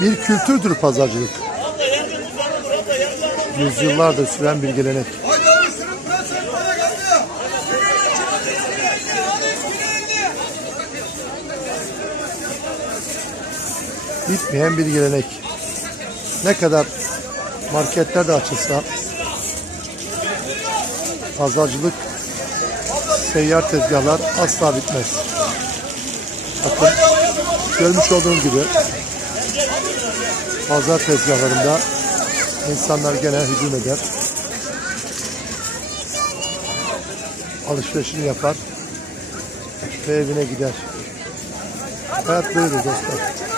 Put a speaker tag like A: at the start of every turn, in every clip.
A: Bir kültürdür pazarcılık. Yüzyıllardır süren bir gelenek. Bitmeyen bir gelenek. Ne kadar marketler de açılsa pazarcılık seyyar tezgahlar asla bitmez. Bakın görmüş olduğunuz gibi pazar tezgahlarında insanlar gene hücum eder. Alışverişini yapar ve evine gider. Hayat böyledir dostlar.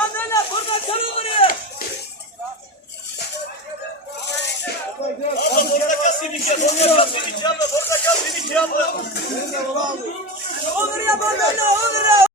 A: ¡Vamos a ir!